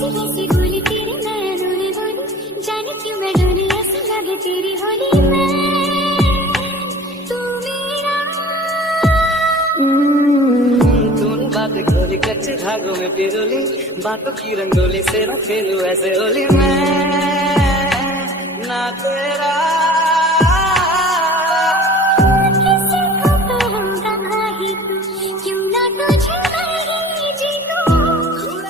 कैसी कैसी बोली तेरे नैनों ने बोली, जाने क्यों मैं डोली ऐसी लगे तेरी होली में तू मेरा। तूने बातें खोली कच्चे धागों में पिरोली, बातों की रंगोली से न खेलूं ऐसे होली में ना तेरा